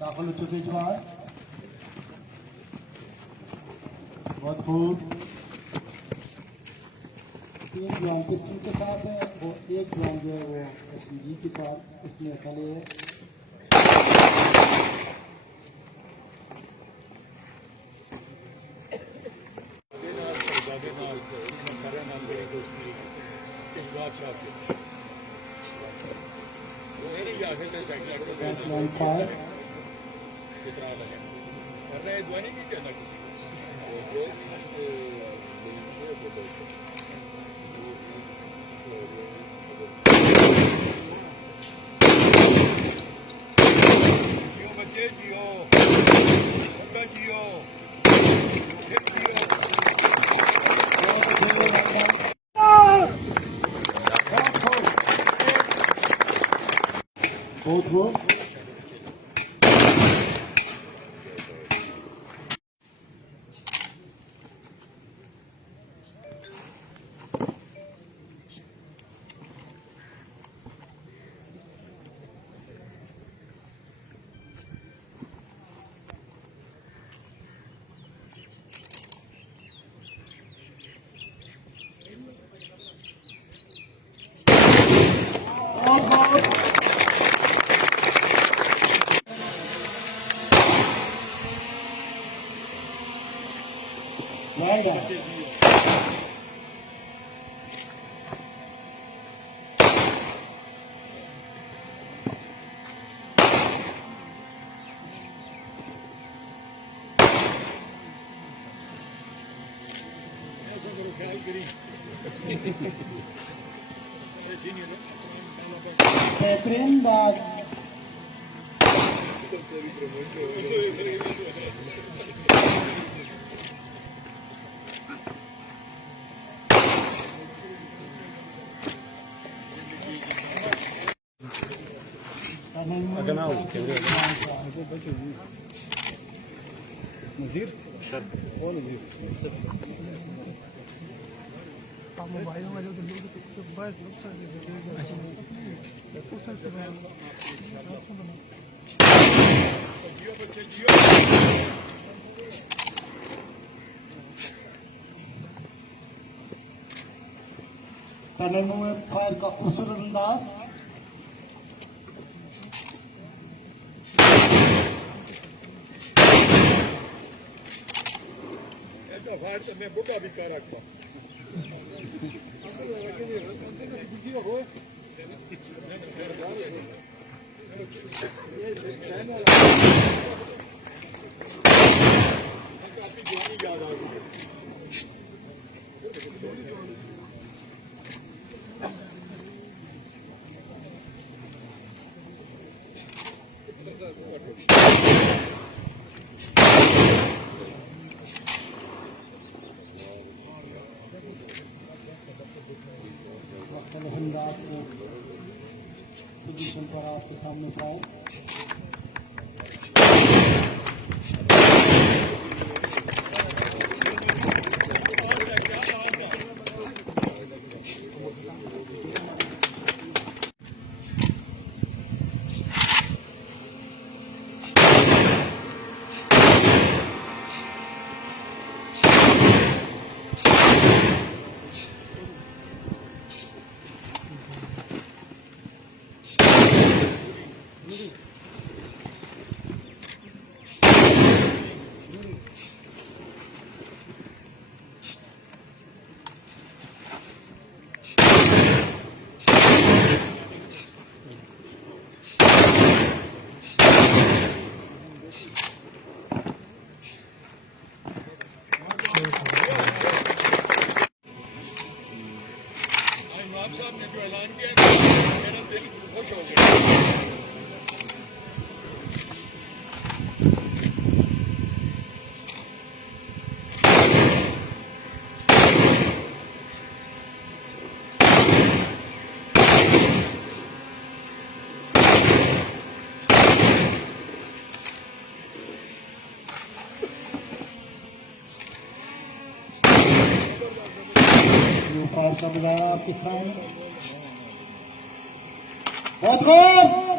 दाखिल हो चुके जवान। बहुत खूब। 3 जवान पिस्टल के साथ है और 1 जवान जो है वो एसएमजी के साथ इसमें असले है। बहुत वो right out. बेहतरीन बात नज़ीर सर वो नज़ीर सर आप मोबाइल में जो तो बस पैनल में फायर का खूबसूरत अंदाज फायर तो मैं बुढ़ा भी कर रखा अंदाज से पोजीशन पर आपके सामने पाए साहब ने जो ऐलान किया मेरा दिल खुश हो गया। फायर का बुलाया आपके सामने बहुत खूब।